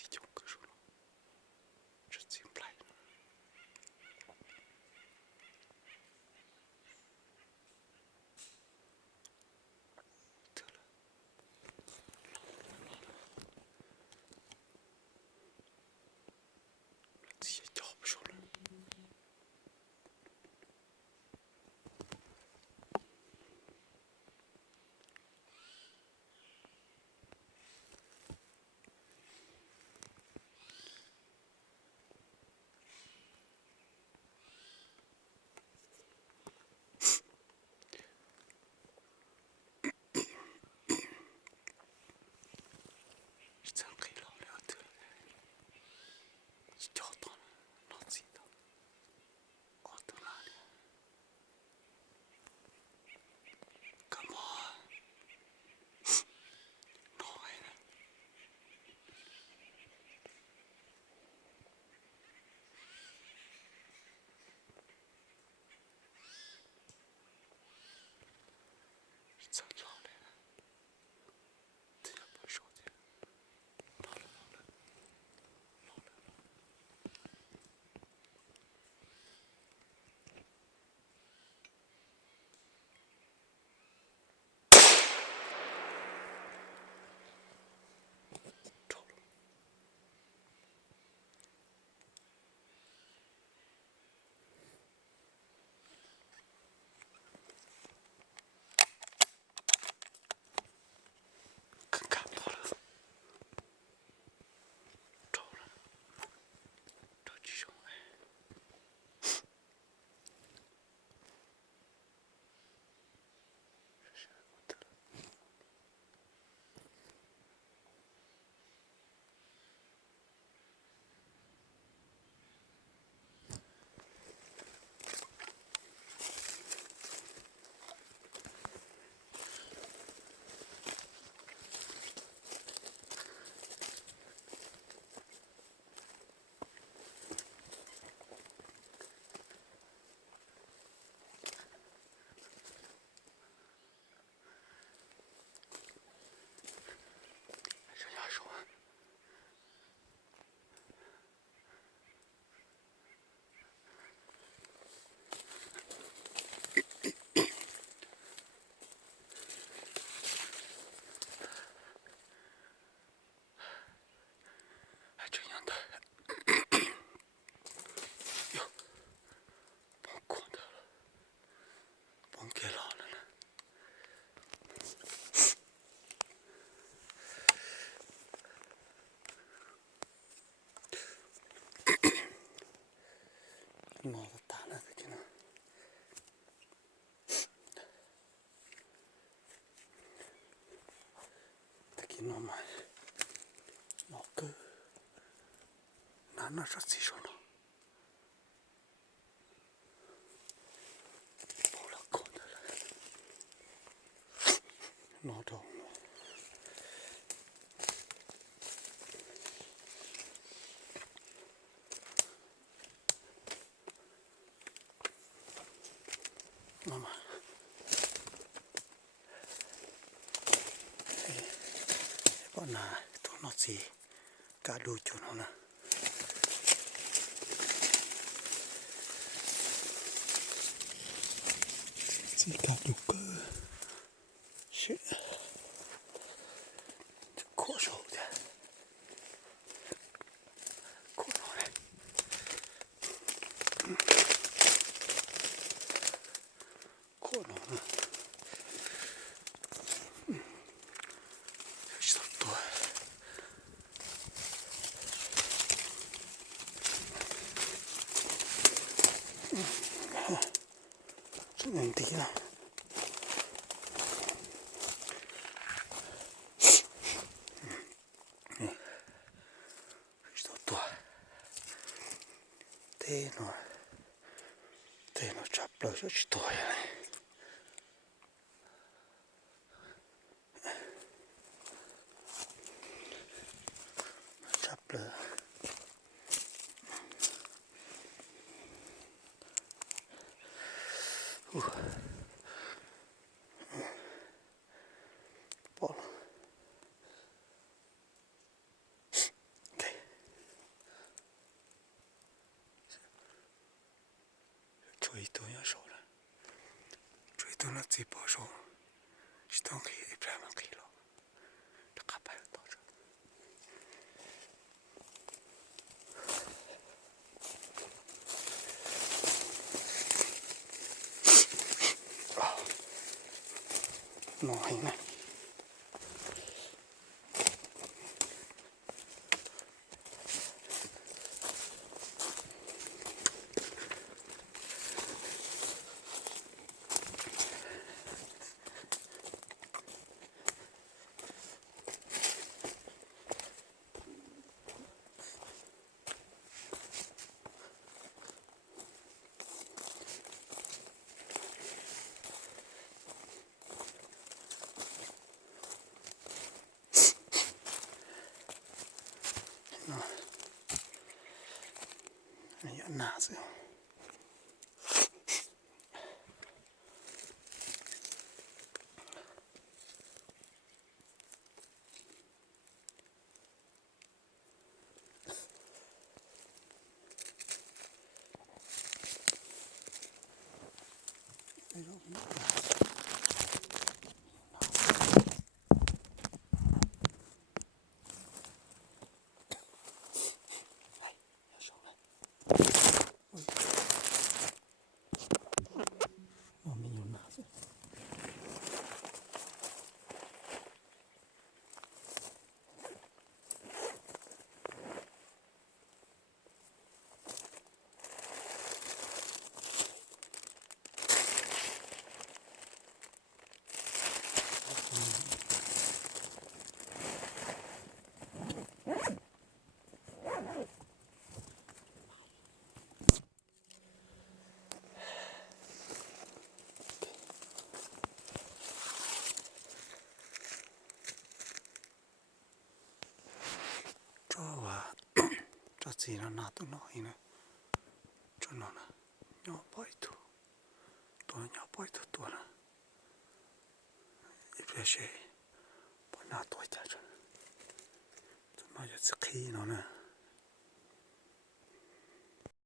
自己就跟说了，这自己不来。得了，自己叫不说了。这样可以老聊得了，叫到了，老自己的，我到哪里？干嘛？哪来的？这老来了，这也不说的，老了。看到了，着了，着急上来，这是我得了。人家说。还这样的，哟，甭管他了，甭给老了呢。脑子大了的就能，他给弄嘛，脑壳，那是自己说呢。不了管他了，脑着。妈妈，把那多脑子搞路就弄了，自己搞路个，是，这可手的，可弄的，可弄的，是多。这能低了。是多。对了，差不多就是多呀。差不多。爆了。对。追多要少了，追多了最保守，是当可以一百万可以了，这卡牌到这。nói này 나세요. cho gì nó nát tụi nó nữa cho nó nè nhỏ bói thu tôi nhỏ bói thu tôi nè ít về xe bọn nó tôi chả cho tụi nó giờ sức khí nó nè